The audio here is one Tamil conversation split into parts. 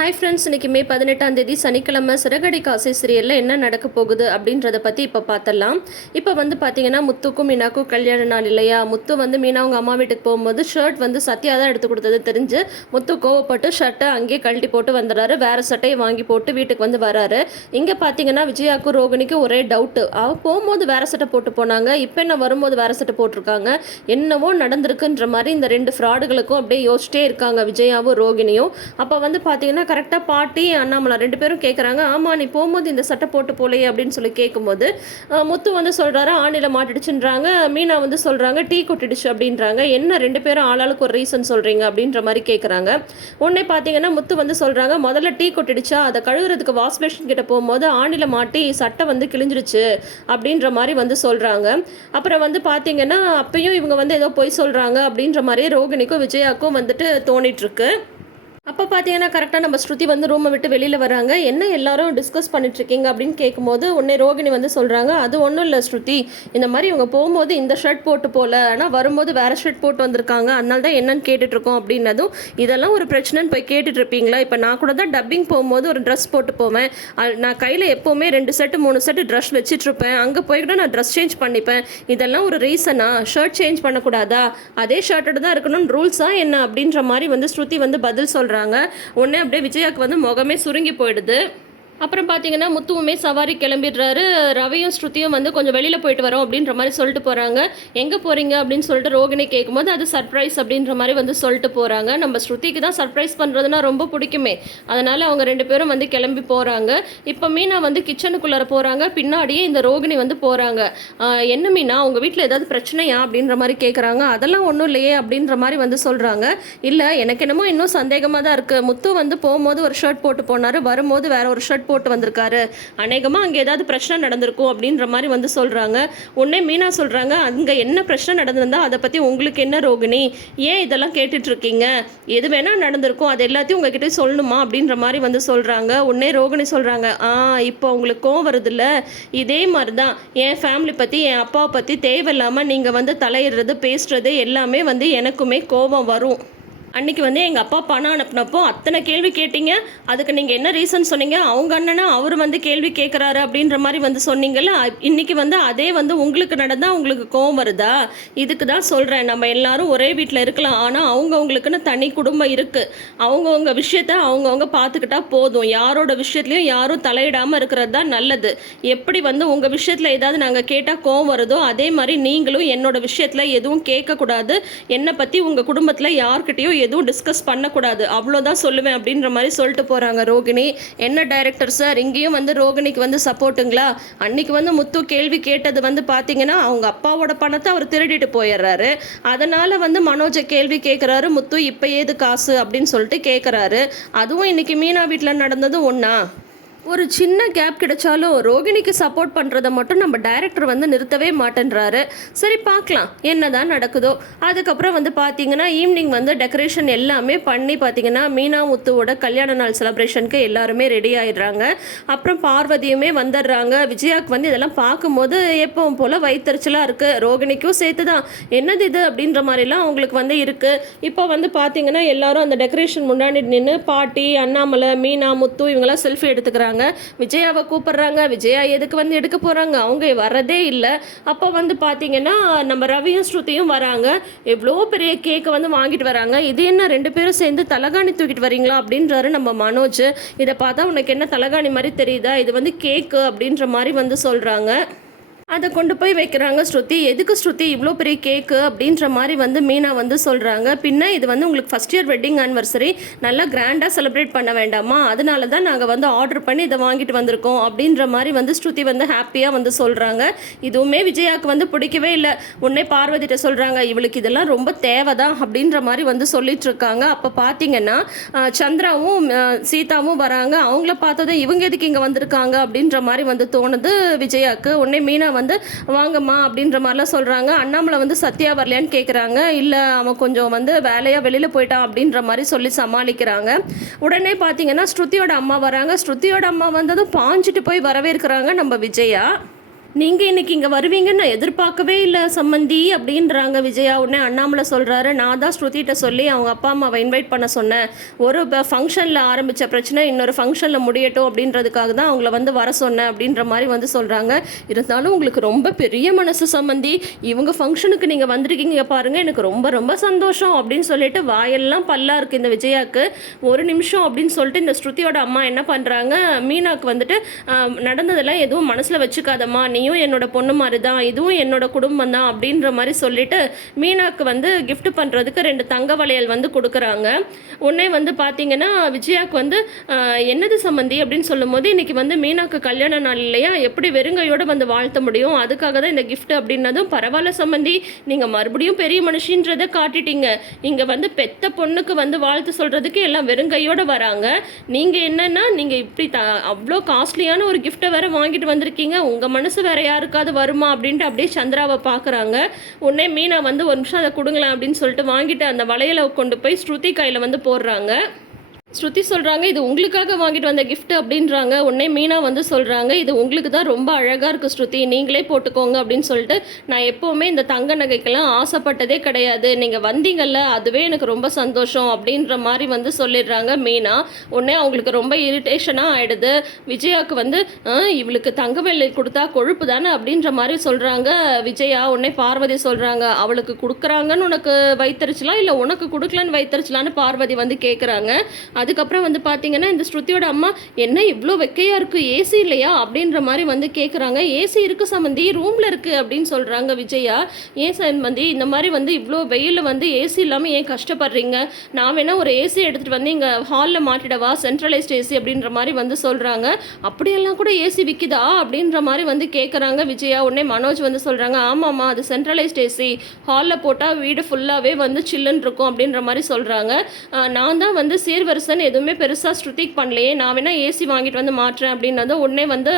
ஹாய் ஃப்ரெண்ட்ஸ், இன்றைக்கி மே 18ஆம் தேதி சனிக்கிழமை சிறகடிக்க ஆசை சீரியலில் என்ன நடக்க போகுது அப்படின்றத பற்றி இப்போ பார்த்தலாம். இப்போ வந்து பார்த்தீங்கன்னா முத்துக்கும் மீனாக்கும் கல்யாண நாள் இல்லையா. முத்து வந்து மீனா அவங்க அம்மா வீட்டுக்கு போகும்போது ஷர்ட் வந்து சத்யா தான் எடுத்து கொடுத்தது தெரிஞ்சு முத்து கோவப்பட்டு ஷர்ட்டை அங்கேயே கழட்டி போட்டு வந்துடுறாரு. வேறு சட்டையை வாங்கி போட்டு வீட்டுக்கு வந்து வராரு. இங்கே பார்த்தீங்கன்னா விஜயாவுக்கும் ரோகிணிக்கும் ஒரே டவுட்டு. அவள் போகும்போது வேறு சட்டை போட்டு போனாங்க, இப்போ என்ன வரும்போது வேறு சட்டை போட்டிருக்காங்க, என்னவோ நடந்திருக்குன்ற மாதிரி இந்த ரெண்டு ஃப்ராடுகளுக்கும் அப்படியே யோசிச்சிட்டே இருக்காங்க விஜயாவும் ரோகிணியும். அப்போ வந்து பார்த்தீங்கன்னா கரெக்டாக பாட்டி அண்ணாமலை ரெண்டு பேரும் கேட்குறாங்க, ஆமாம் நீ போகும்போது இந்த சட்டை போட்டு போலையே அப்படின்னு சொல்லி கேட்கும்போது முத்து வந்து சொல்கிறாரு ஆணியில் மாட்டிடுச்சுன்றாங்க. மீனா வந்து சொல்கிறாங்க டீ கொட்டிடுச்சு அப்படின்றாங்க. என்ன ரெண்டு பேரும் ஆளாளுக்கு ஒரு ரீசன் சொல்கிறீங்க அப்படின்ற மாதிரி கேட்குறாங்க. உடனே பார்த்தீங்கன்னா முத்து வந்து சொல்கிறாங்க, முதல்ல டீ கொட்டிடுச்சா, அதை கழுவுறதுக்கு வாஷ் பேஷன் கிட்ட போகும்போது ஆணியில் மாட்டி சட்டை வந்து கிழிஞ்சிருச்சு அப்படின்ற மாதிரி வந்து சொல்கிறாங்க. அப்புறம் வந்து பார்த்தீங்கன்னா அப்பயும் இவங்க வந்து ஏதோ பொய் சொல்கிறாங்க அப்படின்ற மாதிரியே ரோகிணிக்கும் விஜயாவுக்கும் வந்துட்டு தோணிட்டுருக்கு. அப்போ பார்த்தீங்கன்னா கரெக்டாக நம்ம ஸ்ருதி வந்து ரூமை விட்டு வெளியில் வராங்க. என்ன எல்லாரும் டிஸ்கஸ் பண்ணிட்டுருக்கீங்க அப்படின்னு கேட்கும்போது உடனே ரோகிணி வந்து சொல்கிறாங்க, அது ஒன்றும் இல்லை ஸ்ருதி, இந்த மாதிரி இவங்க போகும்போது இந்த ஷர்ட் போட்டு போகல, ஆனால் வரும்போது வேறு ஷர்ட் போட்டு வந்திருக்காங்க, அதனால தான் என்னன்னு கேட்டுட்ருக்கோம் அப்படின்னதும், இதெல்லாம் ஒரு பிரச்சனைன்னு போய் கேட்டுட்ருப்பீங்களா, இப்போ நான் கூட தான் டப்பிங் போகும்போது ஒரு ட்ரெஸ் போட்டு போவேன், நான் கையில் எப்போவுமே 2 செட்டு 3 செட்டு ட்ரெஸ் வச்சிட்ருப்பேன், அங்கே போய்கிட்ட நான் ட்ரெஸ் சேஞ்ச் பண்ணிப்பேன், இதெல்லாம் ஒரு ரீசனா, ஷர்ட் சேஞ்ச் பண்ணக்கூடாதா, அதே ஷர்ட்டோட தான் இருக்கணும்னு ரூல்ஸா என்ன அப்படின்ற மாதிரி வந்து ஸ்ருதி வந்து பதில் சொல்கிறாங்க. உடனே அப்படியே விஜயாக்கு வந்து முகமே சுருங்கி போயிடுது. அப்புறம் பார்த்தீங்கன்னா முத்துவுமே சவாரி கிளம்பிடுறாரு. ரவியும் ஸ்ருதியும் வந்து கொஞ்சம் வெளியில் போயிட்டு வரோம் அப்படின்ற மாதிரி சொல்லிட்டு போகிறாங்க. எங்கே போகிறீங்க அப்படின்னு சொல்லிட்டு ரோகிணி கேட்கும்போது அது சர்ப்ரைஸ் அப்படின்ற மாதிரி வந்து சொல்லிட்டு போகிறாங்க. நம்ம ஸ்ருதிக்கு தான் சர்ப்ரைஸ் பண்ணுறதுனா ரொம்ப பிடிக்குமே, அதனால் அவங்க ரெண்டு பேரும் வந்து கிளம்பி போகிறாங்க. இப்போ மீனா வந்து கிச்சனுக்குள்ளார போகிறாங்க, பின்னாடியே இந்த ரோகிணி வந்து போகிறாங்க. என்ன மீனா உங்கள் வீட்டில் ஏதாவது பிரச்சனையா அப்படின்ற மாதிரி கேட்குறாங்க. அதெல்லாம் ஒன்றும் இல்லையே அப்படின்ற மாதிரி வந்து சொல்கிறாங்க. இல்லை எனக்கு என்னமோ இன்னும் சந்தேகமாக தான் இருக்குது, முத்து வந்து போகும்போது ஒரு ஷர்ட் போட்டு போனார், வரும்போது வேற ஒரு ஷர்ட் போட்டு வந்திருக்காரு, அநேகமாக அங்கே ஏதாவது பிரச்சனை நடந்திருக்கும் அப்படின்ற மாதிரி வந்து சொல்கிறாங்க. உடனே மீனா சொல்கிறாங்க, அங்கே என்ன பிரச்சனை நடந்திருந்தா அதை பற்றி உங்களுக்கு என்ன ரோகிணி, ஏன் இதெல்லாம் கேட்டுட்ருக்கீங்க, எது வேணால் நடந்திருக்கும், அது எல்லாத்தையும் உங்ககிட்ட சொல்லணுமா அப்படின்ற மாதிரி வந்து சொல்கிறாங்க. உடனே ரோகிணி சொல்கிறாங்க, இப்போ உங்களுக்கு கோவம் வருதில்ல, இதே மாதிரி தான் என் ஃபேமிலி பற்றி என் அப்பாவை பற்றி தேவையில்லாமல் நீங்கள் வந்து தலையிடுறது பேசுகிறது எல்லாமே வந்து எனக்குமே கோபம் வரும். அன்றைக்கி வந்து எங்கள் அப்பா பணம் அனுப்பினப்போ அத்தனை கேள்வி கேட்டீங்க, அதுக்கு நீங்கள் என்ன ரீசன் சொன்னீங்க, அவங்க அண்ணனா அவர் வந்து கேள்வி கேட்குறாரு அப்படின்ற மாதிரி வந்து சொன்னீங்கல்ல, இன்றைக்கி வந்து அதே வந்து உங்களுக்கு நடந்தால் உங்களுக்கு கோவம் வருதா, இதுக்கு தான் சொல்கிறேன், நம்ம எல்லாரும் ஒரே வீட்டில் இருக்கலாம், ஆனால் அவங்கவுங்களுக்குன்னு தனி குடும்பம் இருக்குது, அவங்கவுங்க விஷயத்த அவங்கவுங்க பார்த்துக்கிட்டா போதும், யாரோட விஷயத்துலையும் யாரும் தலையிடாமல் இருக்கிறது தான் நல்லது. எப்படி வந்து உங்கள் விஷயத்தில் ஏதாவது நாங்கள் கேட்டால் கோவம் வருதோ அதே மாதிரி நீங்களும் என்னோட விஷயத்தில் எதுவும் கேட்கக்கூடாது, என்னை பற்றி உங்கள் குடும்பத்தில் யார்கிட்டையும் எதுவும் டிஸ்கஸ் பண்ணக்கூடாது, அவ்வளோதான் சொல்லுவேன் அப்படின்ற மாதிரி சொல்லிட்டு போகிறாங்க ரோகிணி. என்ன டைரக்டர் சார், இங்கேயும் வந்து ரோகிணிக்கு வந்து சப்போர்ட்டுங்களா, அன்னைக்கு வந்து முத்து கேள்வி கேட்டது வந்து பார்த்தீங்கன்னா அவங்க அப்பாவோட பணத்தை அவர் திருடிட்டு போயிடுறாரு, அதனால் வந்து மனோஜை கேள்வி கேட்குறாரு, முத்து இப்போ ஏது காசு அப்படின்னு சொல்லிட்டு கேட்குறாரு, அதுவும் இன்னைக்கு மீனா வீட்டில் நடந்தது ஒன்றா. ஒரு சின்ன கேப் கிடைச்சாலும் ரோகிணிக்கு சப்போர்ட் பண்ணுறதை மட்டும் நம்ம டைரக்டர் வந்து நிறுத்தவே மாட்டேன்றாரு. சரி பார்க்கலாம் என்ன தான் நடக்குதோ. அதுக்கப்புறம் வந்து பார்த்தீங்கன்னா ஈவினிங் வந்து டெக்கரேஷன் எல்லாமே பண்ணி பார்த்தீங்கன்னா மீனா முத்துவோட கல்யாண நாள் செலிப்ரேஷனுக்கு எல்லாருமே ரெடி ஆகிடுறாங்க. அப்புறம் பார்வதியுமே வந்துடுறாங்க. விஜயாவுக்கு வந்து இதெல்லாம் பார்க்கும்போது எப்பவும் போல் வயிற்றுச்சலாக இருக்குது, ரோகிணிக்கும் சேர்த்து தான் என்னது இது அப்படின்ற மாதிரிலாம் அவங்களுக்கு வந்து இருக்குது. இப்போ வந்து பார்த்தீங்கன்னா எல்லாரும் அந்த டெக்கரேஷன் முன்னாடி நின்று பாட்டி அண்ணாமலை மீனா முத்து இவங்கெல்லாம் செல்ஃபி எடுத்துக்கிறாங்க. விஜயாவை கூப்பிடுறாங்க, விஜயா எதுக்கு வந்து எடுக்க போகிறாங்க, அவங்க வரதே இல்லை. அப்போ வந்து பார்த்தீங்கன்னா நம்ம ரவியும் ஸ்ருதியும் வராங்க, எவ்வளோ பெரிய கேக்கை வந்து வாங்கிட்டு வராங்க, இது என்ன ரெண்டு பேரும் சேர்ந்து தலகாணி தூக்கிட்டு வரீங்களா அப்படின்றாரு நம்ம மனோஜ். இதை பார்த்தா உனக்கு என்ன தலகாணி மாதிரி தெரியுதா, இது வந்து கேக்கு அப்படின்ற மாதிரி வந்து சொல்கிறாங்க. அதை கொண்டு போய் வைக்கிறாங்க ஸ்ருதி. எதுக்கு ஸ்ருதி இவ்வளோ பெரிய கேக்கு அப்படின்ற மாதிரி வந்து மீனா வந்து சொல்கிறாங்க. பின்ன இது வந்து உங்களுக்கு ஃபஸ்ட் இயர் வெட்டிங் ஆனிவர்சரி, நல்லா கிராண்டாக செலிப்ரேட் பண்ண வேண்டாமா, அதனால தான் நாங்கள் வந்து ஆர்டர் பண்ணி இதை வாங்கிட்டு வந்திருக்கோம் அப்படின்ற மாதிரி வந்து ஸ்ருதி வந்து ஹாப்பியாக வந்து சொல்கிறாங்க. இதுவுமே விஜயாவுக்கு வந்து பிடிக்கவே இல்லை. உடனே பார்வதிட்ட சொல்கிறாங்க, இவளுக்கு இதெல்லாம் ரொம்ப தேவைதான் அப்படின்ற மாதிரி வந்து சொல்லிட்டு இருக்காங்க. அப்போ பார்த்தீங்கன்னா சந்திராவும் சீதாவும் வராங்க. அவங்கள பார்த்ததும் இவங்க எதுக்கு இங்கே வந்திருக்காங்க அப்படின்ற மாதிரி வந்து தோணுது விஜயாவுக்கு. உடனே மீனா வந்து வாங்கம்மா அப்படின்ற மாதிரிலாம் சொல்கிறாங்க. அண்ணாமலை வந்து சத்யா வரலையான்னு கேட்குறாங்க. இல்லை அவன் கொஞ்சம் வந்து வேலையாக வெளியில் போயிட்டான் அப்படின்ற மாதிரி சொல்லி சமாளிக்கிறாங்க. உடனே பார்த்தீங்கன்னா ஸ்ருதியோட அம்மா வராங்க. ஸ்ருதியோட அம்மா வந்ததும் பாஞ்சிட்டு போய் வரவேற்கிறாங்க நம்ம விஜயா. நீங்கள் இன்னைக்கு இங்கே வருவீங்கன்னு நான் எதிர்பார்க்கவே இல்லை சம்மந்தி அப்படின்றாங்க விஜயா. உடனே அண்ணாமலை சொல்கிறாரு, நான் தான் ஸ்ருதிகிட்ட சொல்லி அவங்க அப்பா அம்மாவை இன்வைட் பண்ண சொன்னேன். ஒரு ஃபங்க்ஷனில் ஆரம்பித்த பிரச்சனை இன்னொரு ஃபங்க்ஷனில் முடியட்டும் அப்படின்றதுக்காக தான் அவங்கள வந்து வர சொன்னேன் அப்படின்ற மாதிரி வந்து சொல்கிறாங்க. இருந்தாலும் உங்களுக்கு ரொம்ப பெரிய மனசு சம்மந்தி, இவங்க ஃபங்க்ஷனுக்கு நீங்கள் வந்திருக்கீங்க பாருங்கள், எனக்கு ரொம்ப ரொம்ப சந்தோஷம் அப்படின்னு சொல்லிட்டு வாயெல்லாம் பல்லா இருக்குது இந்த விஜயாவுக்கு. ஒரு நிமிஷம் அப்படின்னு சொல்லிட்டு இந்த ஸ்ருதியோட அம்மா என்ன பண்ணுறாங்க, மீனாக்கு வந்துட்டு நடந்ததெல்லாம் எதுவும் மனசில் வச்சுக்காதம்மா, நீயும் என்னோட பொண்ணு மாதிரி தான், இதுவும் என்னோட குடும்பம் தான் அப்படின்ற மாதிரி சொல்லிட்டு மீனாக்கு வந்து கிஃப்ட் பண்ணுறதுக்கு 2 தங்க வளையல் வந்து கொடுக்குறாங்க. உடனே வந்து பார்த்தீங்கன்னா விஜயாவுக்கு வந்து என்னது சம்மந்தி அப்படின்னு சொல்லும் போது, இன்னைக்கு வந்து மீனாக்கு கல்யாண நாள் இல்லையா, எப்படி வெறுங்கையோடு வந்து வாழ்த்த முடியும், அதுக்காக தான் இந்த கிஃப்ட் அப்படின்னதும், பரவாயில்ல சம்மந்தி, நீங்கள் மறுபடியும் பெரிய மனுஷன்றதை காட்டிட்டீங்க. இங்கே வந்து பெத்த பொண்ணுக்கு வந்து வாழ்த்து சொல்கிறதுக்கு எல்லாம் வெறுங்கையோடு வராங்க. நீங்கள் என்னன்னா நீங்கள் இப்படி அவ்வளோ காஸ்ட்லியான ஒரு கிஃப்ட்டை வேற வாங்கிட்டு வந்திருக்கீங்க, உங்கள் மனசு வேற யாருக்காவது வருமா அப்படின்ட்டு அப்படியே சந்திராவை பார்க்குறாங்க. உடனே மீனா வந்து ஒரு நிமிஷம் அதை கொடுங்களேன் அப்படின்னு சொல்லிட்டு வாங்கிட்டு அந்த வளையலை கொண்டு போய் ஸ்ருதி கையில் வந்து போடுறாங்க. ஸ்ருதி சொல்கிறாங்க, இது உங்களுக்காக வாங்கிட்டு வந்த கிஃப்ட் அப்படின்றாங்க. உடனே மீனா வந்து சொல்கிறாங்க, இது உங்களுக்கு தான் ரொம்ப அழகாக இருக்குது ஸ்ருதி, நீங்களே போட்டுக்கோங்க அப்படின்னு சொல்லிட்டு, நான் எப்போவுமே இந்த தங்க நகைக்கெல்லாம் ஆசைப்பட்டதே கிடையாது, நீங்கள் வந்தீங்கல்ல அதுவே எனக்கு ரொம்ப சந்தோஷம் அப்படின்ற மாதிரி வந்து சொல்லிடுறாங்க மீனா. உடனே அவங்களுக்கு ரொம்ப இரிட்டேஷனாக ஆகிடுது. விஜயாவுக்கு வந்து இவளுக்கு தங்க வெள்ளை கொடுத்தா கொழுப்பு தானே அப்படின்ற மாதிரி சொல்கிறாங்க விஜயா. உடனே பார்வதி சொல்கிறாங்க, அவளுக்கு கொடுக்குறாங்கன்னு உனக்கு வைத்தறிச்சலாம், இல்லை உனக்கு கொடுக்கலன்னு வைத்தறிச்சலான்னு பார்வதி வந்து கேட்குறாங்க. அதுக்கப்புறம் வந்து பார்த்தீங்கன்னா இந்த ஸ்ருதியோட அம்மா, என்ன இவ்வளோ வெக்கையாக இருக்குது, ஏசி இல்லையா அப்படின்ற மாதிரி வந்து கேட்குறாங்க. ஏசி இருக்குது சம்மந்தி, ரூமில் இருக்குது அப்படின்னு சொல்கிறாங்க விஜயா. ஏன் சம்மந்தி இந்த மாதிரி வந்து இவ்வளோ வெயிலில் வந்து ஏசி இல்லாமல் ஏன் கஷ்டப்படுறீங்க, நான் வேணால் ஒரு ஏசி எடுத்துகிட்டு வந்து இங்கே ஹாலில் மாட்டிடவா, சென்ட்ரலைஸ்ட் ஏசி அப்படின்ற மாதிரி வந்து சொல்கிறாங்க. அப்படியெல்லாம் கூட ஏசி விற்கிதா அப்படின்ற மாதிரி வந்து கேட்குறாங்க விஜயா. உடனே மனோஜ் வந்து சொல்கிறாங்க, ஆமாம்மா அது சென்ட்ரலைஸ்ட் ஏசி, ஹாலில் போட்டால் வீடு ஃபுல்லாகவே வந்து சில்லுன்னு இருக்கும் அப்படின்ற மாதிரி சொல்கிறாங்க. நான் தான் வந்து சீர்வரிசை எதுவுமே பெருசாக ஸ்ருதிக்கு பண்ணலையே, நான் வேணா ஏசி வாங்கிட்டு வந்து மாட்டுறேன் அப்படின்னது. உடனே வந்து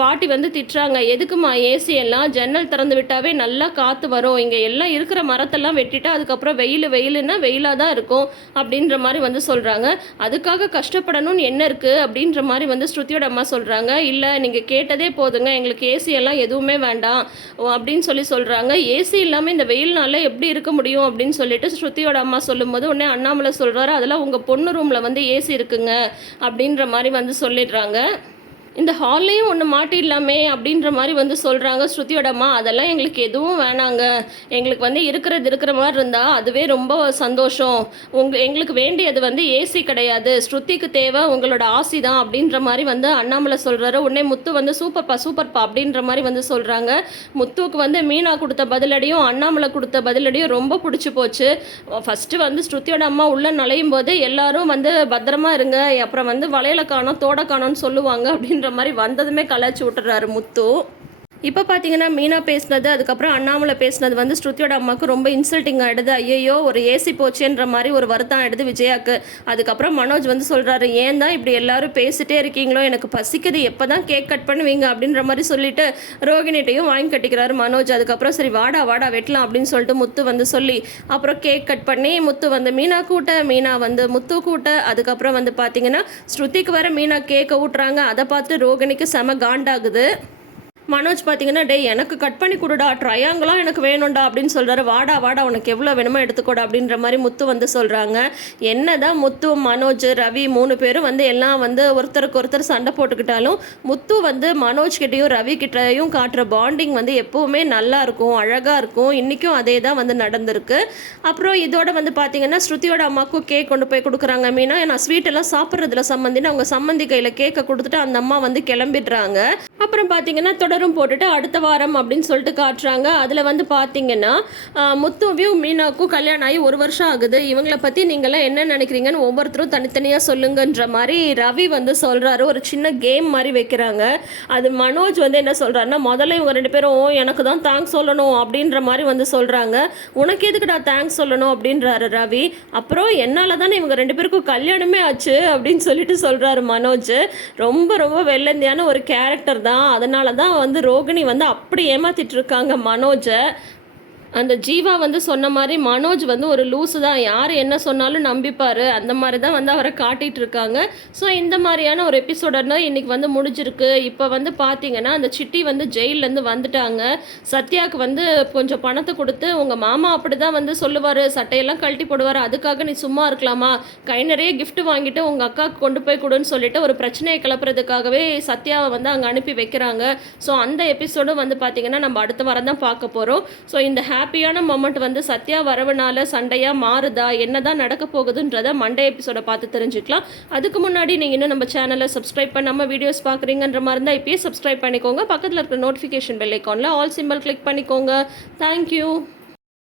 பாட்டி வந்து திட்டுறாங்க, எதுக்குமா ஏசி எல்லாம், ஜன்னல் திறந்து விட்டாவே நல்லா காற்று வரும், இங்கே எல்லாம் இருக்கிற மரத்தெல்லாம் வெட்டிட்டு அதுக்கப்புறம் வெயிலுன்னா வெயிலாக தான் இருக்கும் அப்படின்ற மாதிரி வந்து சொல்கிறாங்க. அதுக்காக கஷ்டப்படணும்னு என்ன இருக்குது அப்படின்ற மாதிரி வந்து ஸ்ருதியோட அம்மா சொல்கிறாங்க. இல்லை நீங்கள் கேட்டதே போதுங்க, எங்களுக்கு ஏசி எல்லாம் எதுவுமே வேண்டாம் அப்படின்னு சொல்கிறாங்க. ஏசி இல்லாமல் இந்த வெயில்னால எப்படி இருக்க முடியும் அப்படின்னு சொல்லிட்டு ஸ்ருதியோட அம்மா சொல்லும்போது, உடனே அண்ணாமலை சொல்கிறாரு, அதெல்லாம் உங்கள் பொண்ணு ரூமில் வந்து ஏசி இருக்குங்க அப்படின்ற மாதிரி வந்து சொல்லிடுறாங்க. இந்த ஹால்லையும் ஒன்று மாட்டிடலாமே அப்படின்ற மாதிரி வந்து சொல்கிறாங்க ஸ்ருதியோட அம்மா. அதெல்லாம் எங்களுக்கு எதுவும் வேணாங்க, எங்களுக்கு வந்து இருக்கிற மாதிரி இருந்தால் அதுவே ரொம்ப சந்தோஷம், எங்களுக்கு வேண்டியது வந்து ஏசி கிடையாது, ஸ்ருதிக்கு தேவை உங்களோட ஆசி தான் அப்படின்ற மாதிரி வந்து அண்ணாமலை சொல்கிறாரு. உடனே முத்து வந்து சூப்பர்ப்பா அப்படின்ற மாதிரி வந்து சொல்கிறாங்க. முத்துவுக்கு வந்து மீனா கொடுத்த பதிலடியும் அண்ணாமலை கொடுத்த பதிலடியும் ரொம்ப பிடிச்சி போச்சு. ஃபஸ்ட்டு வந்து ஸ்ருதியோட அம்மா உள்ளே நுழையும் போது எல்லாரும் வந்து பத்திரமா இருங்க, அப்புறம் வந்து வளையலை காணோம் தோட காணோன்னு சொல்லுவாங்க அப்படின்னு மாதிரி வந்ததுமே கலாச்சி விட்டுறாரு முத்து. இப்போ பார்த்தீங்கன்னா மீனா பேசினது, அதுக்கப்புறம் அண்ணாமலை பேசினது வந்து ஸ்ருதியோட அம்மாவுக்கு ரொம்ப இன்சல்ட்டிங் ஆகிடுது. ஐயோ ஒரு ஏசி போச்சுன்ற மாதிரி ஒரு வருத்தம் ஆகிடுது விஜயாவுக்கு. அதுக்கப்புறம் மனோஜ் வந்து சொல்கிறாரு, ஏன் தான் இப்படி எல்லாரும் பேசிட்டே இருக்கீங்களோ, எனக்கு பசிக்குது, எப்போ தான் கேக் கட் பண்ணுவீங்க அப்படின்ற மாதிரி சொல்லிட்டு ரோகிணிட்டையும் வாங்கி கட்டிக்கிறாரு மனோஜ். அதுக்கப்புறம் சரி வாடா வெட்டலாம் அப்படின்னு சொல்லிட்டு முத்து வந்து சொல்லி அப்புறம் கேக் கட் பண்ணி முத்து வந்து மீனா வந்து முத்து கூட்ட. அதுக்கப்புறம் வந்து பார்த்தீங்கன்னா ஸ்ருதிக்கு வர மீனா கேக்கை ஊட்டுறாங்க. அதை பார்த்து ரோகிணிக்கு செம காண்டாகுது. மனோஜ் பார்த்தீங்கன்னா, டே எனக்கு கட் பண்ணி கொடுடா, ட்ரையாங்கெலாம் எனக்கு வேணும்டா அப்படின்னு சொல்கிறாரு. வாடா உனக்கு எவ்வளோ வேணுமோ எடுத்துக்கூட அப்படின்ற மாதிரி முத்து வந்து சொல்கிறாங்க. என்ன தான் முத்து மனோஜ் ரவி 3 பேரும் வந்து எல்லாம் வந்து ஒருத்தருக்கு ஒருத்தர் சண்டை போட்டுக்கிட்டாலும் முத்து வந்து மனோஜ் கிட்டேயும் ரவி கிட்டையும் காட்டுற பாண்டிங் வந்து எப்போவுமே நல்லா இருக்கும், அழகாக இருக்கும். இன்றைக்கும் அதே தான் வந்து நடந்திருக்கு. அப்புறம் இதோட வந்து பார்த்தீங்கன்னா ஸ்ருதியோட அம்மாவுக்கும் கேக் கொண்டு போய் கொடுக்குறாங்க மீனா. நான் ஸ்வீட்டெல்லாம் சாப்பிட்றதுல சம்மந்தின்னு அவங்க சம்மந்தி கையில் கேக்கை கொடுத்துட்டு அந்த அம்மா வந்து கிளம்பிடுறாங்க. அப்புறம் பார்த்தீங்கன்னா தொடரும் போட்டுட்டு அடுத்த வாரம் அப்படின்னு சொல்லிட்டு காட்டுறாங்க. அதில் வந்து பார்த்தீங்கன்னா முத்துவையும் மீனாவுக்கும் கல்யாணம் ஆகி 1 வருஷம் ஆகுது. இவங்களை பற்றி நீங்களாம் என்ன நினைக்கிறீங்கன்னு ஒவ்வொருத்தரும் தனித்தனியாக சொல்லுங்கன்ற மாதிரி ரவி வந்து சொல்கிறாரு. ஒரு சின்ன கேம் மாதிரி வைக்கிறாங்க. அது மனோஜ் வந்து என்ன சொல்கிறாருன்னா, முதல்ல இவங்க 2 பேரும் எனக்கு தான் தேங்க்ஸ் சொல்லணும் அப்படின்ற மாதிரி வந்து சொல்கிறாங்க. உனக்கு எதுக்குடா தேங்க்ஸ் சொல்லணும் அப்படின்றாரு ரவி. அப்புறம் என்னால் தானே இவங்க 2 பேருக்கும் கல்யாணமே ஆச்சு அப்படின்னு சொல்லிட்டு சொல்கிறாரு மனோஜ். ரொம்ப வெள்ளந்தியான ஒரு கேரக்டர் தான், அதனால தான் வந்து ரோகிணி வந்து அப்படி ஏமாத்திட்டு இருக்காங்க மனோஜை. அந்த ஜீவா வந்து சொன்ன மாதிரி மனோஜ் வந்து ஒரு லூசு தான், யார் என்ன சொன்னாலும் நம்பிப்பார், அந்த மாதிரி தான் வந்து அவரை காட்டிகிட்டு இருக்காங்க. ஸோ இந்த மாதிரியான ஒரு எபிசோட இன்னைக்கு வந்து முடிஞ்சிருக்கு. இப்போ வந்து பார்த்தீங்கன்னா அந்த சிட்டி வந்து ஜெயிலேருந்து வந்துட்டாங்க. சத்யாவுக்கு வந்து கொஞ்சம் பணத்தை கொடுத்து, உங்கள் மாமா அப்படி தான் வந்து சொல்லுவார், சட்டையெல்லாம் கழட்டி போடுவார், அதுக்காக நீ சும்மா இருக்கலாமா, கை நிறைய gift வாங்கிட்டு உங்கள் அக்காவுக்கு கொண்டு போய் கொடுன்னு சொல்லிட்டு ஒரு பிரச்சனையை கிளப்புறதுக்காகவே சத்யாவை வந்து அங்கே அனுப்பி வைக்கிறாங்க. ஸோ அந்த எபிசோடும் வந்து பார்த்தீங்கன்னா நம்ம அடுத்த வாரம் தான் பார்க்க போகிறோம். ஸோ இந்த ஹாப்பியான மொமெண்ட் வந்து சத்யா வரவுனால சண்டையாக மாறுதா, என்னதான் நடக்க போகுதுன்றதை மண்டே எபிசோட பார்த்து தெரிஞ்சுக்கலாம். அதுக்கு முன்னாடி நீங்கள் இன்னும் நம்ம சேனலை சப்ஸ்கிரைப் பண்ண நம்ம வீடியோஸ் பார்க்குறீங்கன்ற மாதிரி இருந்தால் இப்பயே சப்ஸ்கிரைப் பண்ணிக்கோங்க. பக்கத்தில் இருக்கிற நோட்டிஃபிகேஷன் பெல் ஐக்கானில் ஆல் சிம்பிள் கிளிக் பண்ணிக்கோங்க. தேங்க்யூ.